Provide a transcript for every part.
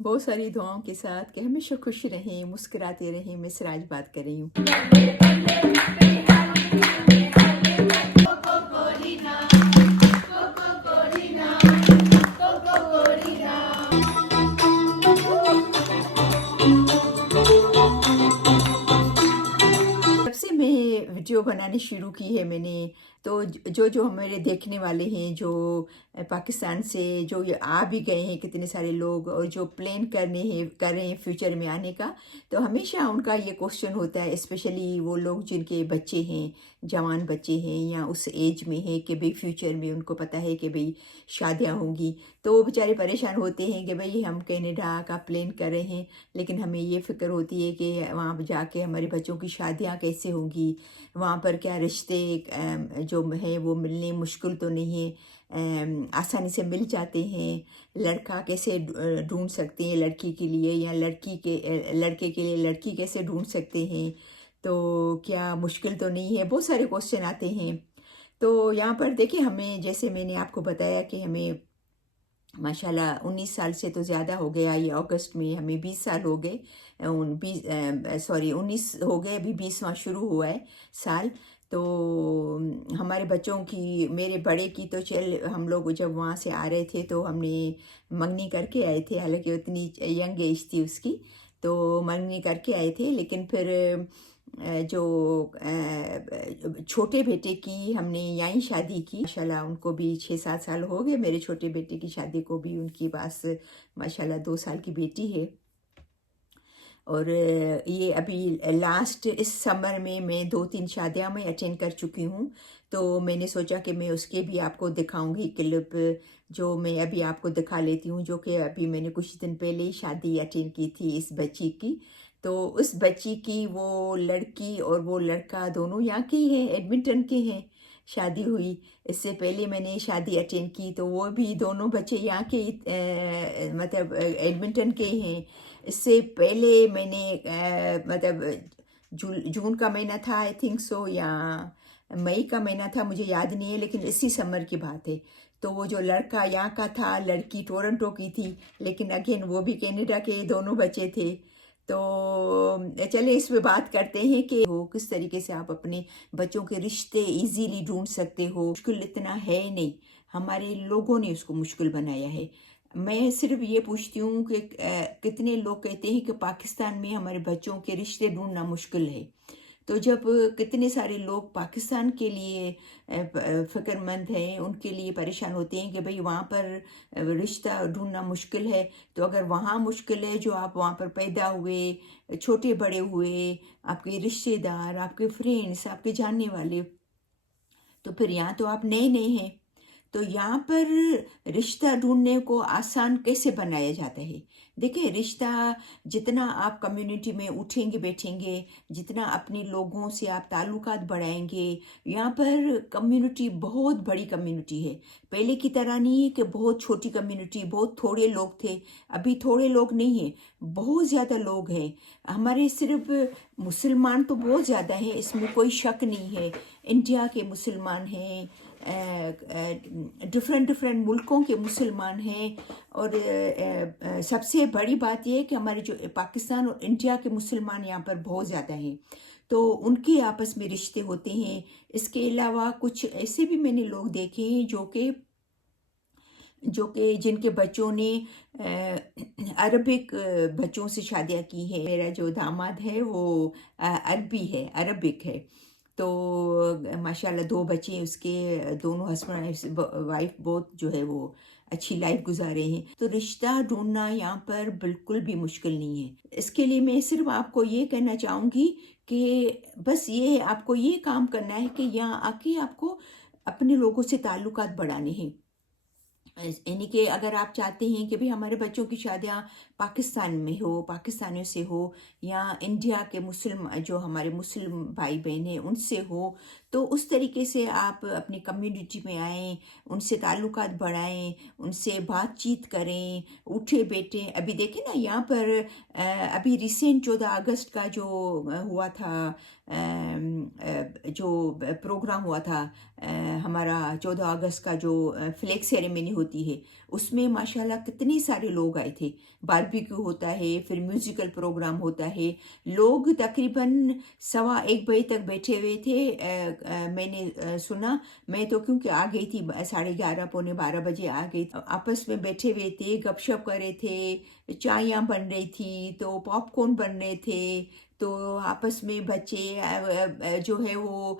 बहुत सारी दुआओं के साथ कि हमेशा खुश रहें, मुस्कुराते रहें। मैं सिराज बात कर रही हूँ। जब से मैं वीडियो बनानी शुरू की है मैंने, तो जो मेरे देखने वाले हैं, जो पाकिस्तान से जो ये आ भी गए हैं कितने सारे लोग, और जो प्लान कर रहे हैं फ्यूचर में आने का, तो हमेशा उनका ये क्वेश्चन होता है, स्पेशली वो लोग जिनके बच्चे हैं, जवान बच्चे हैं या उस एज में हैं कि भाई फ्यूचर में उनको पता है कि भाई शादियाँ होंगी, तो वो बेचारे परेशान होते हैं कि भाई हम कनाडा का प्लान कर रहे हैं, लेकिन हमें ये फ़िक्र होती है कि वहाँ पर जाके हमारे बच्चों की शादियाँ कैसे होंगी, वहाँ पर क्या रिश्ते जो हैं वो मिलने मुश्किल तो नहीं है, आसानी से मिल जाते हैं, लड़का कैसे ढूंढ सकते हैं लड़की के लिए, या लड़के के लिए लड़की कैसे ढूंढ सकते हैं, तो क्या मुश्किल तो नहीं है, बहुत सारे क्वेश्चन आते हैं। तो यहाँ पर देखिए, हमें जैसे मैंने आपको बताया कि हमें माशाल्लाह 19 साल से तो ज़्यादा हो गया, ये अगस्त में हमें 20 साल हो गए, 19 हो गए, अभी 20वां शुरू हुआ है साल। तो हमारे बच्चों की, मेरे बड़े की तो चल, हम लोग जब वहाँ से आ रहे थे तो हमने मंगनी करके आए थे, हालांकि उतनी यंग एज थी उसकी, तो मंगनी करके आए थे, लेकिन फिर जो छोटे बेटे की हमने यहीं शादी की, माशाल्लाह उनको भी 6-7 साल हो गए, मेरे छोटे बेटे की शादी को भी, उनके पास माशाल्लाह 2 साल की बेटी है। और ये अभी लास्ट इस समर में मैं 2-3 शादियां मैं अटेंड कर चुकी हूँ, तो मैंने सोचा कि मैं उसके भी आपको दिखाऊंगी क्लिप, जो मैं अभी आपको दिखा लेती हूँ, जो कि अभी मैंने कुछ दिन पहले ही शादी अटेंड की थी इस बच्ची की। तो उस बच्ची की, वो लड़की और वो लड़का दोनों यहाँ के ही हैं, एडमिंटन के हैं, शादी हुई। इससे पहले मैंने शादी अटेंड की तो वो भी दोनों बच्चे यहाँ के मतलब एडमिंटन के हैं। इससे पहले मैंने मतलब जून का महीना था आई थिंक सो, या मई का महीना था, मुझे याद नहीं है, लेकिन इसी समर की बात है। तो वो जो लड़का यहाँ का था, लड़की टोरंटो की थी, लेकिन अगेन वो भी कनाडा के दोनों बच्चे थे। तो चलिए इस पे बात करते हैं कि वो किस तरीके से आप अपने बच्चों के रिश्ते इजीली ढूंढ सकते हो। मुश्किल इतना है नहीं, हमारे लोगों ने उसको मुश्किल बनाया है। मैं सिर्फ ये पूछती हूँ कि कितने लोग कहते हैं कि पाकिस्तान में हमारे बच्चों के रिश्ते ढूंढना मुश्किल है। तो जब कितने सारे लोग पाकिस्तान के लिए फ़िक्रमंद हैं, उनके लिए परेशान होते हैं कि भाई वहाँ पर रिश्ता ढूंढना मुश्किल है, तो अगर वहाँ मुश्किल है, जो आप वहाँ पर पैदा हुए, छोटे बड़े हुए, आपके रिश्तेदार, आपके फ्रेंड्स, आपके जानने वाले, तो फिर यहाँ तो आप नए नए हैं। तो यहाँ पर रिश्ता ढूंढने को आसान कैसे बनाया जाता है? देखिए, रिश्ता जितना आप कम्युनिटी में उठेंगे बैठेंगे, जितना अपने लोगों से आप ताल्लुकात बढ़ाएंगे, यहाँ पर कम्युनिटी बहुत बड़ी कम्युनिटी है। पहले की तरह नहीं है कि बहुत छोटी कम्युनिटी, बहुत थोड़े लोग थे। अभी थोड़े लोग नहीं हैं, बहुत ज़्यादा लोग हैं। हमारे सिर्फ मुसलमान तो बहुत ज़्यादा हैं, इसमें कोई शक नहीं है। इंडिया के मुसलमान हैं, डिफरेंट डिफरेंट मुल्कों के मुसलमान हैं, और सबसे बड़ी बात यह है कि हमारे जो पाकिस्तान और इंडिया के मुसलमान यहाँ पर बहुत ज़्यादा हैं, तो उनके आपस में रिश्ते होते हैं। इसके अलावा कुछ ऐसे भी मैंने लोग देखे हैं जो कि जिनके बच्चों ने अरबिक बच्चों से शादियाँ की हैं। मेरा जो दामाद है वो अरबी है, अरबिक है। तो माशाल्लाह 2 बच्चे उसके, दोनों हस्बैंड वाइफ बोथ जो है वो अच्छी लाइफ गुजारे हैं। तो रिश्ता ढूंढना यहाँ पर बिल्कुल भी मुश्किल नहीं है। इसके लिए मैं सिर्फ आपको ये कहना चाहूँगी कि बस ये आपको ये काम करना है कि यहाँ आके आपको अपने लोगों से ताल्लुकात बढ़ाने हैं। यानी कि अगर आप चाहते हैं कि भी हमारे बच्चों की शादियाँ पाकिस्तान में हो, पाकिस्तानियों से हो, या इंडिया के मुस्लिम जो हमारे मुस्लिम भाई बहन हैं उनसे हो, तो उस तरीके से आप अपनी कम्युनिटी में आएँ, उनसे ताल्लुकात बढ़ाएँ, उनसे बातचीत करें, उठे बैठे। अभी देखें ना यहाँ पर अभी रिसेंट 14 अगस्त का जो हुआ था جو پروگرام ہوا تھا ہمارا 14 اگست کا جو فلیگ سیریمنی ہوتی ہے، اس میں ماشاءاللہ کتنے سارے لوگ آئے تھے. باربیکیو ہوتا ہے، پھر میوزیکل پروگرام ہوتا ہے. لوگ تقریباً 1:15 بجے تک بیٹھے ہوئے تھے. میں نے سنا، میں تو کیونکہ آ گئی تھی 11:30 پونے 12 بجے آ گئی، آپس میں بیٹھے ہوئے تھے، گپ شپ کر رہے تھے، چائیاں بن رہی تھی، تو پاپ کارن بن رہے تھے. تو آپس میں بچے جو ہے وہ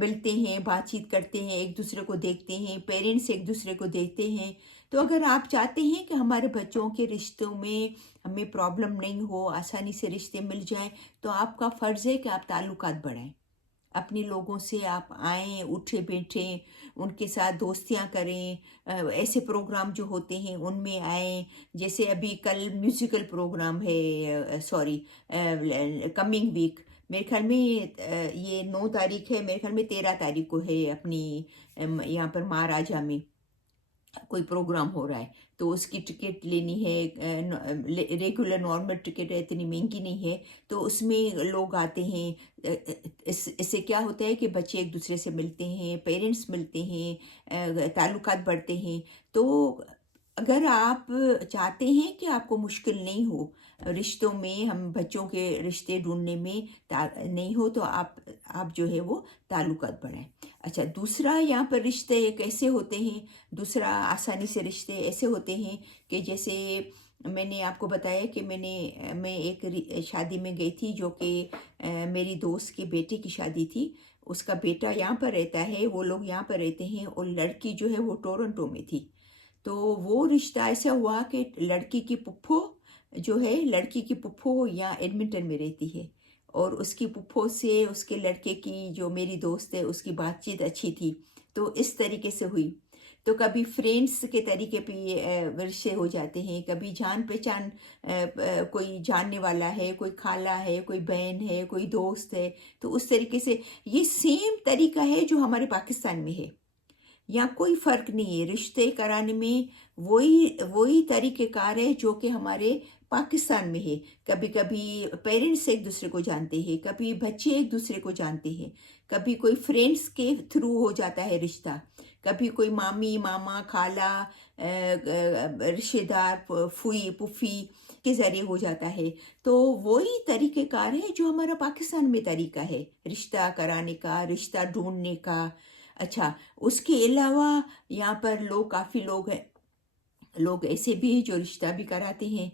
ملتے ہیں، بات چیت کرتے ہیں، ایک دوسرے کو دیکھتے ہیں، پیرنٹس ایک دوسرے کو دیکھتے ہیں. تو اگر آپ چاہتے ہیں کہ ہمارے بچوں کے رشتوں میں ہمیں پرابلم نہیں ہو، آسانی سے رشتے مل جائیں، تو آپ کا فرض ہے کہ آپ تعلقات بڑھائیں. اپنے لوگوں سے آپ آئیں، اٹھے بیٹھیں، ان کے ساتھ دوستیاں کریں. ایسے پروگرام جو ہوتے ہیں ان میں آئیں. جیسے ابھی کل میوزیکل پروگرام ہے، سوری، کمنگ ویک میرے خیال میں یہ 9 تاریخ ہے، میرے خیال میں 13 تاریخ کو ہے. اپنی یہاں پر مہاراجا میں کوئی پروگرام ہو رہا ہے، تو اس کی ٹکٹ لینی ہے. ریگولر نارمل ٹکٹ ہے، اتنی مہنگی نہیں ہے. تو اس میں لوگ آتے ہیں. اس سے کیا ہوتا ہے کہ بچے ایک دوسرے سے ملتے ہیں، پیرنٹس ملتے ہیں، تعلقات بڑھتے ہیں. تو اگر آپ چاہتے ہیں کہ آپ کو مشکل نہیں ہو رشتوں میں، ہم بچوں کے رشتے ڈھونڈنے میں نہیں ہو، تو آپ جو ہے وہ تعلقات بڑھائیں. اچھا، دوسرا یہاں پر رشتے کیسے ہوتے ہیں؟ دوسرا آسانی سے رشتے ایسے ہوتے ہیں کہ جیسے میں نے آپ کو بتایا کہ میں ایک شادی میں گئی تھی، جو کہ میری دوست کے بیٹے کی شادی تھی. اس کا بیٹا یہاں پر رہتا ہے، وہ لوگ یہاں پر رہتے ہیں، اور لڑکی جو ہے وہ ٹورنٹو میں تھی. تو وہ رشتہ ایسا ہوا کہ لڑکی کی پھپھو یہاں ایڈمنٹن میں رہتی ہے، اور اس کی پھپھو سے اس کے لڑکے کی، جو میری دوست ہے، اس کی بات چیت اچھی تھی. تو اس طریقے سے ہوئی. تو کبھی فرینڈس کے طریقے پہ رشتے ہو جاتے ہیں، کبھی جان پہچان، کوئی جاننے والا ہے، کوئی خالہ ہے، کوئی بہن ہے، کوئی دوست ہے. تو اس طریقے سے یہ سیم طریقہ ہے جو ہمارے پاکستان میں ہے. یہاں کوئی فرق نہیں ہے رشتے کرانے میں. وہی طریقہ کار ہے جو کہ ہمارے پاکستان میں ہے. کبھی کبھی پیرنٹس ایک دوسرے کو جانتے ہیں، کبھی بچے ایک دوسرے کو جانتے ہیں، کبھی کوئی فرینڈس کے تھرو ہو جاتا ہے رشتہ، کبھی کوئی مامی، ماما، خالہ، رشتہ دار، پھوئی پھوپھی کے ذریعے ہو جاتا ہے. تو وہی طریقہ کار ہے جو ہمارا پاکستان میں طریقہ ہے رشتہ کرانے کا، رشتہ ڈھونڈنے کا. اچھا، اس کے علاوہ یہاں پر کافی لوگ ہیں، لوگ ایسے بھی ہیں جو رشتہ بھی کراتے ہیں.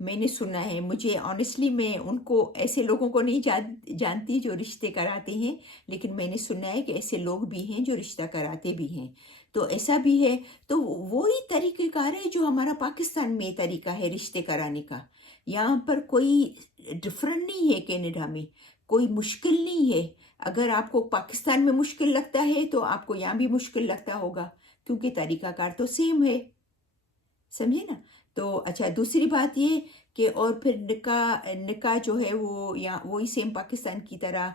میں نے سنا ہے، مجھے آنیسٹلی میں ان کو، ایسے لوگوں کو نہیں جانتی جو رشتے کراتے ہیں، لیکن میں نے سنا ہے کہ ایسے لوگ بھی ہیں جو رشتہ کراتے بھی ہیں. تو ایسا بھی ہے. تو وہی طریقہ کار ہے جو ہمارا پاکستان میں طریقہ ہے رشتے کرانے کا. یہاں پر کوئی ڈفرنٹ نہیں ہے، کینیڈا میں کوئی مشکل نہیں ہے. اگر آپ کو پاکستان میں مشکل لگتا ہے تو آپ کو یہاں بھی مشکل لگتا ہوگا، کیونکہ طریقہ کار تو سیم ہے. سمجھے نا؟ تو اچھا، دوسری بات یہ کہ اور پھر نکاح جو ہے وہ یہاں وہی سیم پاکستان کی طرح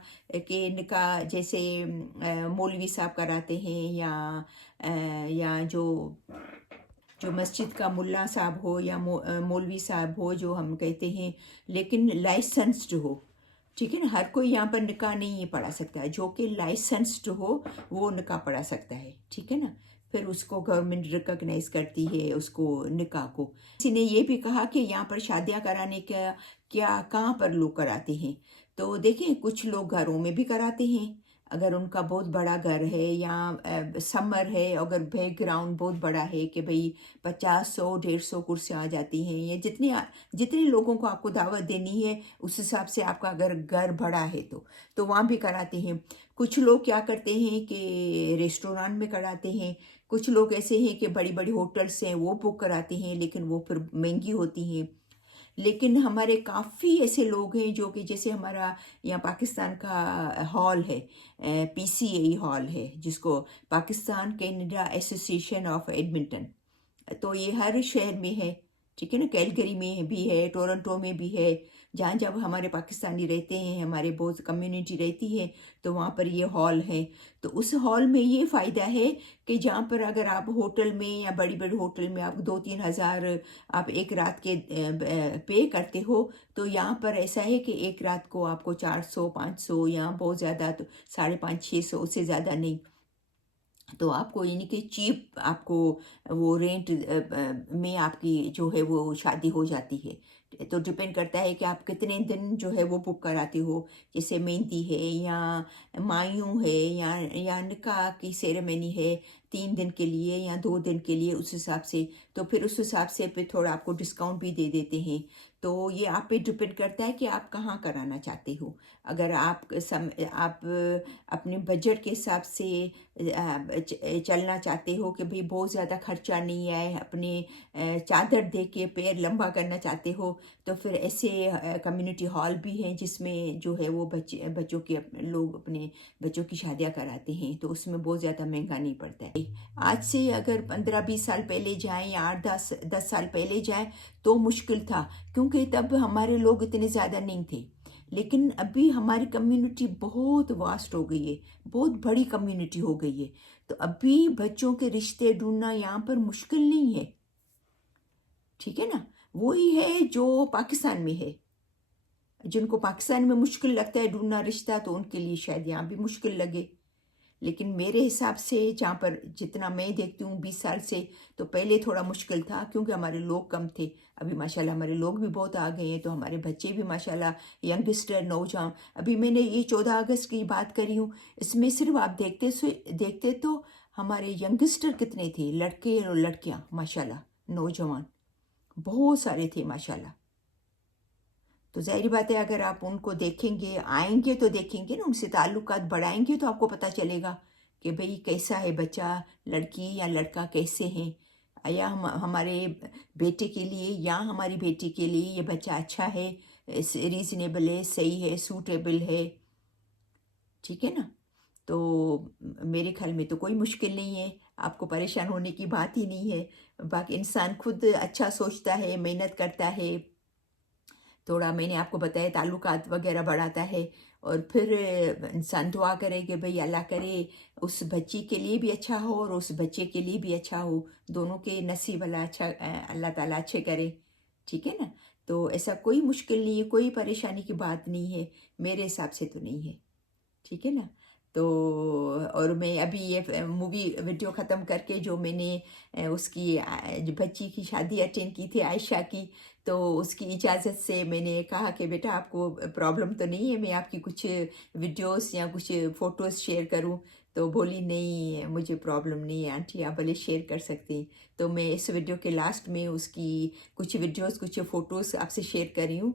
کہ نکاح جیسے مولوی صاحب کراتے ہیں، یا جو مسجد کا ملا صاحب ہو، یا مولوی صاحب ہو جو ہم کہتے ہیں، لیکن لائسنسڈ ہو. ٹھیک ہے نا؟ ہر کوئی یہاں پر نکاح نہیں پڑھا سکتا ہے، جو کہ لائسنسڈ ہو وہ نکاح پڑھا سکتا ہے. ٹھیک ہے نا؟ پھر اس کو گورنمنٹ ریکگنائز کرتی ہے اس کو، نکاح کو. کسی نے یہ بھی کہا کہ یہاں پر شادیاں کرانے کا کہاں پر لوگ کراتے ہیں. تو دیکھیں، کچھ لوگ گھروں میں بھی کراتے ہیں، اگر ان کا بہت بڑا گھر ہے، یا سمر ہے، اگر بیک گراؤنڈ بہت بڑا ہے کہ بھئی 50 100 150 کرسیاں آ جاتی ہیں، یا جتنے لوگوں کو آپ کو دعوت دینی ہے اس حساب سے آپ کا اگر گھر بڑا ہے تو وہاں بھی کراتے ہیں. کچھ لوگ کیا کرتے ہیں کہ ریسٹورانٹ میں کراتے ہیں. کچھ لوگ ایسے ہیں کہ بڑی بڑی ہوٹلس ہیں وہ بک کراتے ہیں، لیکن وہ پھر مہنگی ہوتی ہیں. لیکن ہمارے کافی ایسے لوگ ہیں جو کہ جیسے ہمارا یہاں پاکستان کا ہال ہے، PCA ہال ہے، جس کو Pakistan Canada association of Edmonton, تو یہ ہر شہر میں ہے. ठीक है ना। कैलगरी में भी है, टोरंटो में भी है, जहाँ जब हमारे पाकिस्तानी रहते हैं, हमारे बहुत कम्युनिटी रहती है, तो वहाँ पर ये हॉल है। तो उस हॉल में ये फ़ायदा है कि जहाँ पर अगर आप होटल में या बड़ी बड़ी होटल में आप 2-3 हज़ार आप एक रात के पे करते हो, तो यहाँ पर ऐसा है कि एक रात को आपको 400-500 या बहुत ज़्यादा तो 550-600, उससे ज़्यादा नहीं। तो आपको यानी कि चीप आपको वो रेंट में आपकी जो है वो शादी हो जाती है। तो डिपेंड करता है कि आप कितने दिन जो है वो बुक कराते हो। जैसे मेहंदी है या मायूं है या निकाह की सेरेमनी है 3 दिन के लिए या 2 दिन के लिए, उस हिसाब से तो फिर उस हिसाब से फिर थोड़ा आपको डिस्काउंट भी दे देते हैं। तो ये आप पे डिपेंड करता है कि आप कहाँ कराना चाहते हो। अगर आप अपने बजट के हिसाब से चलना चाहते हो कि भाई बहुत ज़्यादा खर्चा नहीं आए, अपने चादर दे के पैर लंबा करना चाहते हो, तो फिर ऐसे कम्युनिटी हॉल भी हैं जिसमें जो है वो बच्चों के लोग अपने बच्चों की शादियां कराते हैं, तो उसमें बहुत ज़्यादा महंगा नहीं पड़ता है। आज से अगर 15-20 साल पहले जाएं या 8-10 साल पहले जाएं तो मुश्किल था, क्योंकि तब हमारे लोग इतने ज़्यादा नहीं थे। लेकिन अभी हमारी कम्युनिटी बहुत वास्ट हो गई है, बहुत बड़ी कम्युनिटी हो गई है। तो अभी बच्चों के रिश्ते ढूंढना यहाँ पर मुश्किल नहीं है, ठीक है ना। वही है जो पाकिस्तान में है। जिनको पाकिस्तान में मुश्किल लगता है ढूंढना रिश्ता, तो उनके लिए शायद यहाँ भी मुश्किल लगे। लेकिन मेरे हिसाब से जहाँ पर जितना मैं देखती हूँ 20 साल से, तो पहले थोड़ा मुश्किल था क्योंकि हमारे लोग कम थे। अभी माशाल्लाह हमारे लोग भी बहुत आ गए हैं, तो हमारे बच्चे भी माशाल्लाह यंगस्टर नौजवान। अभी मैंने ये 14 अगस्त की बात करी हूँ, इसमें सिर्फ आप देखते तो हमारे यंगस्टर कितने थे, लड़के और लड़कियाँ माशाल्लाह, नौजवान बहुत सारे थे माशाल्लाह। तो ज़ाहिर बात है अगर आप उनको देखेंगे, आएंगे तो देखेंगे ना, उनसे ताल्लुकात बढ़ाएंगे तो आपको पता चलेगा कि भाई कैसा है बच्चा, लड़की या लड़का कैसे हैं, या हमारे बेटे के लिए या हमारी बेटी के लिए ये बच्चा अच्छा है, रीज़नेबल है, सही है, सूटेबल है, ठीक है ना। तो मेरे ख्याल में तो कोई मुश्किल नहीं है, आपको परेशान होने की बात ही नहीं है। बाकी इंसान खुद अच्छा सोचता है, मेहनत करता है, थोड़ा मैंने आपको बताया ताल्लुकात वगैरह बढ़ाता है, और फिर इंसान दुआ करे कि भाई अल्लाह करे उस बच्ची के लिए भी अच्छा हो और उस बच्चे के लिए भी अच्छा हो, दोनों के नसीब अल्लाह अच्छा अल्लाह ताला अच्छे करे, ठीक है ना। तो ऐसा कोई मुश्किल नहीं है, कोई परेशानी की बात नहीं है, मेरे हिसाब से तो नहीं है, ठीक है ना। तो और मैं अभी ये मूवी वीडियो ख़त्म करके जो मैंने उसकी जो बच्ची की शादी अटेंड की थी आयशा की, तो उसकी इजाज़त से मैंने कहा कि बेटा आपको प्रॉब्लम तो नहीं है मैं आपकी कुछ वीडियोस या कुछ फ़ोटोज़ शेयर करूं। तो बोली नहीं मुझे प्रॉब्लम नहीं है आंटी, आप भले शेयर कर सकती हैं। तो मैं इस वीडियो के लास्ट में उसकी कुछ वीडियोस कुछ फ़ोटोज़ आपसे शेयर कर रही हूँ।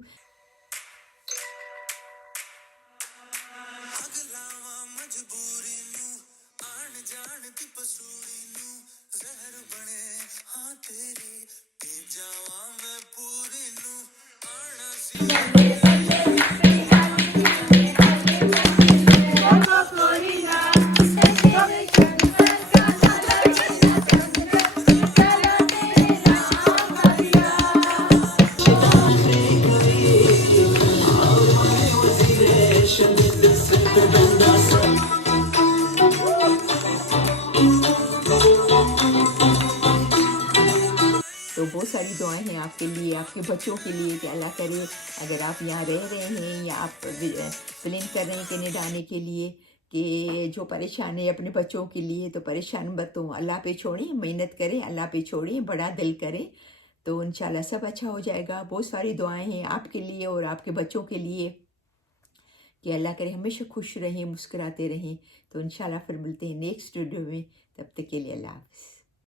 तो बहुत सारी दुआएं हैं आपके लिए, आपके बच्चों के लिए कि अल्लाह करे अगर आप यहाँ रह रहे हैं या आप प्लान कर रहे हैं कनाडा आने के लिए, कि जो परेशान है अपने बच्चों के लिए, तो परेशान मत हो, अल्लाह पे छोड़ें, मेहनत करें, अल्लाह पे छोड़ें, बड़ा दिल करें, तो इंशाल्लाह सब अच्छा हो जाएगा। बहुत सारी दुआएं हैं आपके लिए और आपके बच्चों के लिए कि अल्लाह करे हमेशा खुश रहें, मुस्कुराते रहें। तो इंशाल्लाह फिर मिलते हैं नेक्स्ट वीडियो में, तब तक के लिए अल्लाह हाफ़िज़।